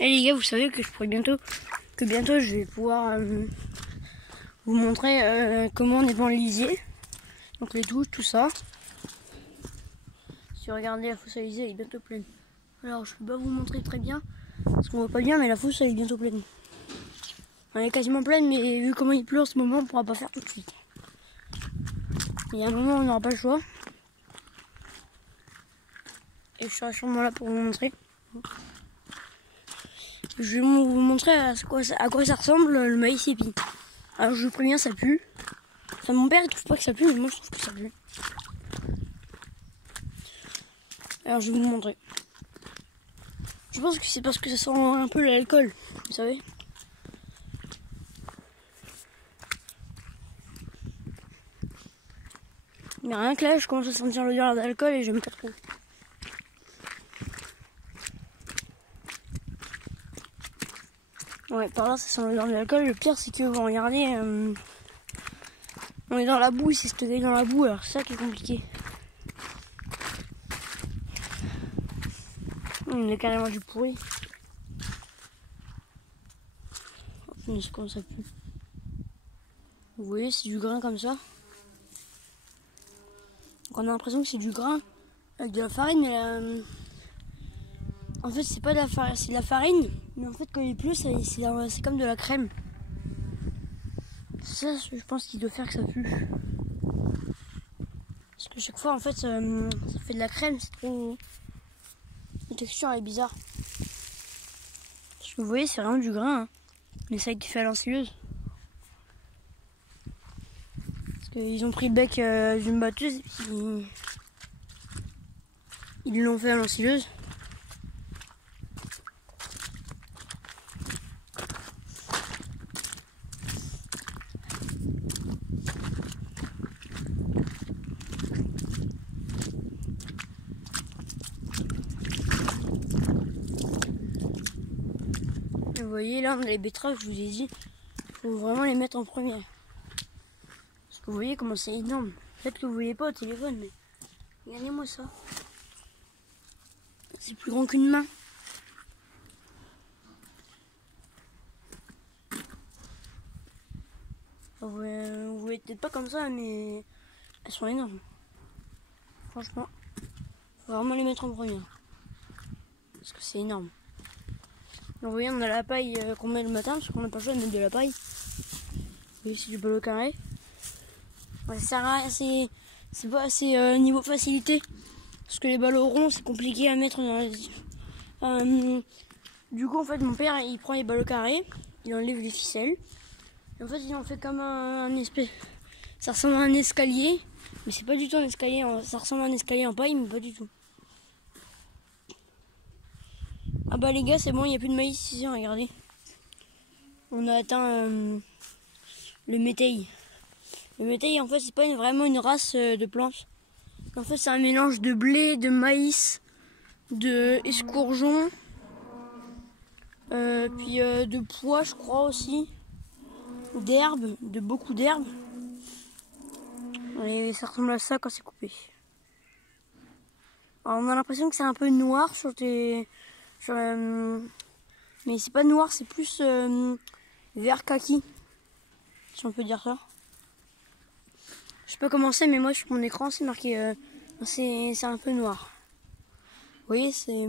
Et les gars, vous savez que bientôt je vais pouvoir vous montrer comment on épand le lisier. Donc les douches, tout ça. Si vous regardez, la fosse à lisier elle est bientôt pleine. Alors je peux pas vous montrer très bien parce qu'on voit pas bien, mais la fosse elle est bientôt pleine. Elle est quasiment pleine, mais vu comment il pleut en ce moment, on pourra pas faire tout de suite. Il y a un moment où on n'aura pas le choix. Et je serai sûrement là pour vous montrer. Je vais vous montrer à quoi ça ressemble le maïs épi. Alors je vous préviens, ça pue. Enfin, mon père il trouve pas que ça pue, mais moi je trouve que ça pue. Alors je vais vous montrer. Je pense que c'est parce que ça sent un peu l'alcool, vous savez. Mais rien que là, je commence à sentir l'odeur d'alcool et j'aime pas trop. Ouais, par là, ça sent l'odeur de l'alcool. Le pire, c'est que, bon, regardez, on est dans la boue, c'est stocké dans la boue, alors c'est ça qui est compliqué. On est carrément du pourri. Oh, c'est comme ça pue. Vous voyez, c'est du grain comme ça. Donc on a l'impression que c'est du grain avec de la farine, mais en fait c'est pas de la farine, c'est de la farine, mais en fait quand il pleut c'est comme de la crème. Ça je pense qu'il doit faire que ça pue. Parce que chaque fois en fait ça fait de la crème, c'est trop. La texture elle est bizarre. Parce que vous voyez c'est vraiment du grain, hein. Mais ça a été fait à l'ensileuse. Parce qu'ils ont pris le bec d'une batteuse et puis ils l'ont fait à l'ensileuse. Vous voyez là on a les betteraves, je vous ai dit, il faut vraiment les mettre en première. Parce que vous voyez comment c'est énorme. Peut-être que vous ne voyez pas au téléphone, mais regardez-moi ça. C'est plus grand qu'une main. Vous voyez peut-être pas comme ça, mais elles sont énormes. Franchement, faut vraiment les mettre en première. Parce que c'est énorme. Donc, vous voyez, on a la paille qu'on met le matin, parce qu'on n'a pas le choix de mettre de la paille. Vous voyez, c'est du ballot carré. Ouais, c'est pas assez niveau facilité. Parce que les ballots ronds, c'est compliqué à mettre dans les... Du coup, en fait, mon père, il prend les ballots carrés, il enlève les ficelles. Et en fait, il en fait comme un espèce... Ça ressemble à un escalier, mais c'est pas du tout un escalier. Ça ressemble à un escalier en paille, mais pas du tout. Ah bah les gars, c'est bon, il n'y a plus de maïs ici, regardez. On a atteint le métail. Le métail, en fait, c'est pas vraiment une race de plantes. En fait, c'est un mélange de blé, de maïs, de escourgeon, puis de pois, je crois aussi, d'herbes, de beaucoup d'herbes. Et ça ressemble à ça quand c'est coupé. Alors, on a l'impression que c'est un peu noir mais c'est pas noir, c'est plus vert kaki, si on peut dire ça. Je sais pas comment c'est, mais moi sur mon écran c'est marqué c'est un peu noir. Vous voyez, c'est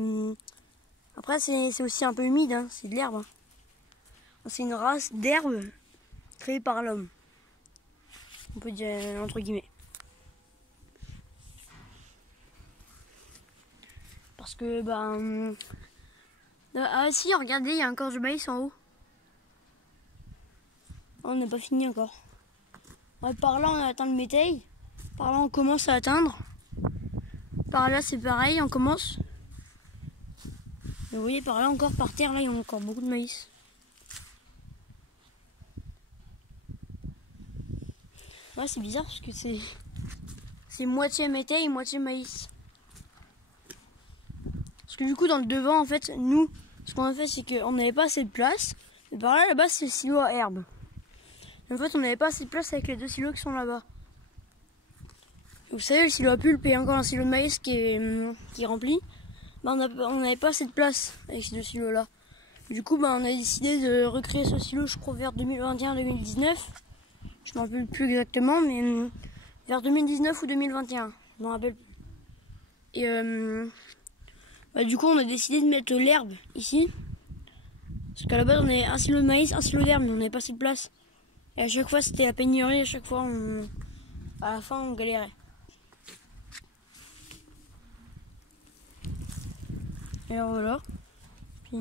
après c'est aussi un peu humide, hein, c'est de l'herbe. Hein. C'est une race d'herbe créée par l'homme. On peut dire entre guillemets. Parce que ah si, regardez, il y a encore du maïs en haut. Oh, on n'a pas fini encore. Ouais, par là on a atteint le métail. Par là on commence à atteindre. Par là c'est pareil, on commence. Et vous voyez par là encore, par terre, là il y a encore beaucoup de maïs. Ouais, c'est bizarre parce que c'est moitié métail, moitié maïs. Parce que du coup dans le devant en fait, nous, ce qu'on a fait c'est qu'on n'avait pas assez de place. Et par là, là-bas c'est le silo à herbe. En fait, on n'avait pas assez de place avec les deux silos qui sont là-bas. Vous savez, le silo à pulpe et encore un silo de maïs qui est rempli. Bah, on n'avait pas assez de place avec ces deux silos-là. Du coup, on a décidé de recréer ce silo, je crois, vers 2021-2019. Je m'en rappelle plus exactement, mais vers 2019 ou 2021, je m'en rappelle plus. Et du coup, on a décidé de mettre l'herbe ici. Parce qu'à la base, on avait un silo de maïs, un silo d'herbe, mais on n'avait pas assez de place. Et à chaque fois, c'était la pénurie, à chaque fois, à la fin, on galérait. Et alors voilà. Puis...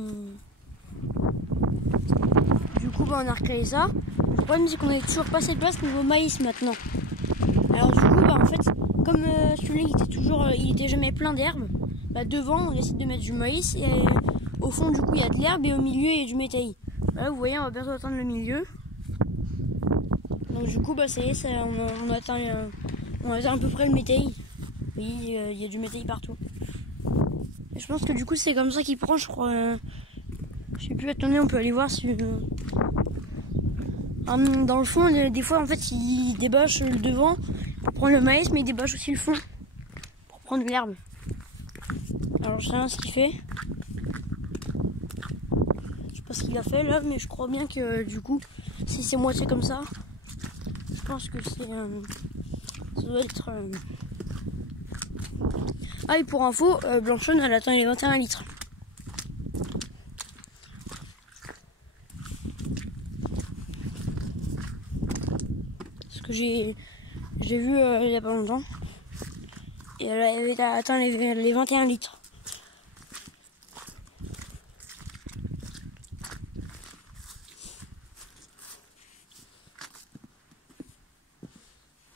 Du coup, on a recréé ça. Le problème, c'est qu'on n'avait toujours pas assez de place niveau maïs maintenant. Alors du coup, en fait, comme celui-là, il était jamais plein d'herbe, devant, on décide de mettre du maïs. Et au fond, du coup, il y a de l'herbe et au milieu, il y a du métail. Là, vous voyez, on va bientôt atteindre le milieu. Donc du coup, ça y est, on atteint à peu près le métail. Oui, il y a du métail partout. Et je pense que du coup, c'est comme ça qu'il prend, je crois. Je sais plus, attendez, on peut aller voir si... dans le fond, des fois, en fait, il débâche le devant pour prendre le maïs, mais il débâche aussi le fond pour prendre l'herbe. Alors, je sais pas ce qu'il fait. Je sais pas ce qu'il a fait là, mais je crois bien que du coup, si c'est moitié comme ça, je pense que c'est... ça doit être... Ah, et pour info, Blanchonne, elle atteint les 21 litres. Ce que j'ai vu il y a pas longtemps. Et elle avait atteint les 21 litres.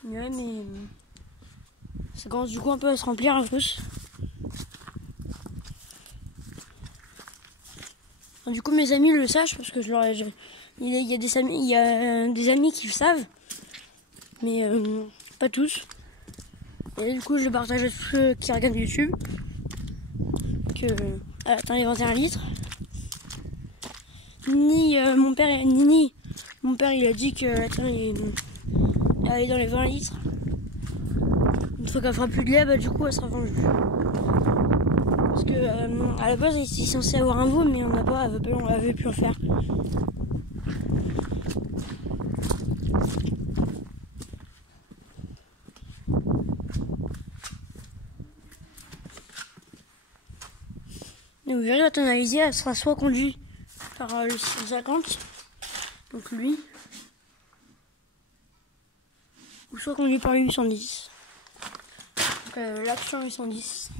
Ouais, mais ça commence du coup un peu à se remplir en plus. Du coup, mes amis le sachent parce que il y a des amis qui le savent, mais pas tous. Et du coup, je le partage à tous ceux qui regardent YouTube. Elle atteint les 21 litres. Mon père, il a dit qu'elle est dans les 20 litres. Une fois qu'elle fera plus de lait, du coup, elle sera vendue. Parce que à la base, elle était censée avoir un veau, mais on avait pu en faire. Donc, vous verrez, la tonalité, elle sera soit conduite par le 650, donc lui, ou soit conduite par le 810. Donc, l'action 810.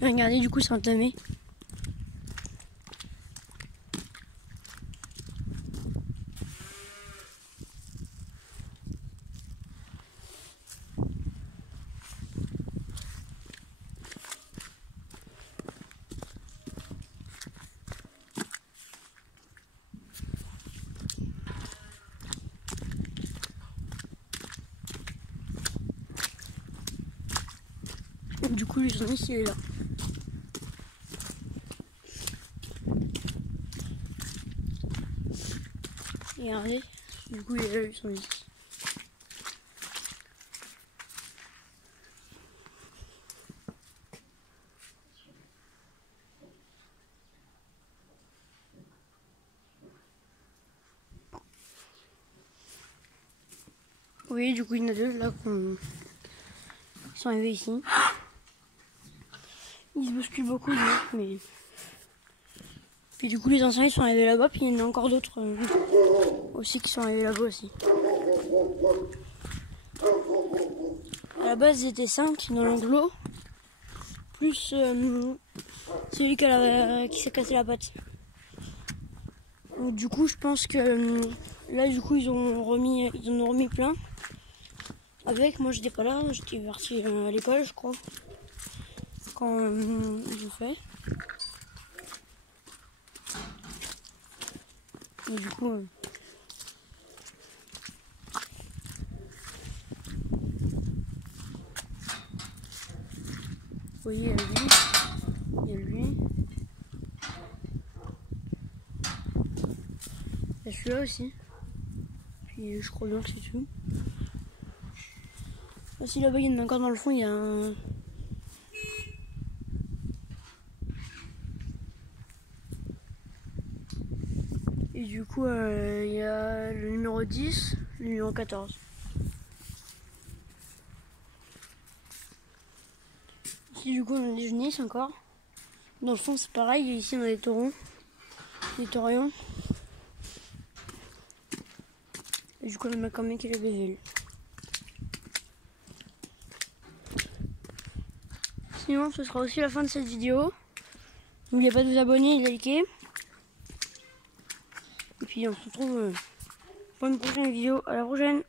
Regardez, du coup, c'est entamé. Du coup, le journaliste, il est là. Et regardez, du coup, il est là, le journaliste. Oui, du coup, il y en a deux là qui sont arrivés ici. Ils se bousculent beaucoup, mais... Puis du coup, les anciens, ils sont arrivés là-bas, puis il y en a encore d'autres aussi qui sont arrivés là-bas aussi. À la base, ils étaient 5 dans l'enclos, plus celui qui s'est cassé la patte. Donc, du coup, je pense que là, du coup, ils en ont remis plein. Moi, j'étais pas là, j'étais parti à l'école, je crois, quand ils ont fait. Et du coup, vous voyez, il y a lui. Il y a celui-là aussi. Et je crois bien que c'est tout. Ah, si là-bas il y en a encore dans le fond, il y a un... Et du coup, il y a le numéro 10, le numéro 14. Ici, du coup, on a des génisses encore. Dans le fond, c'est pareil. Et ici, on a des taurons, des taurions. Et du coup, on a quand même qui les bévules. Sinon, ce sera aussi la fin de cette vidéo. N'oubliez pas de vous abonner et de liker. Et puis, on se retrouve pour une prochaine vidéo. À la prochaine!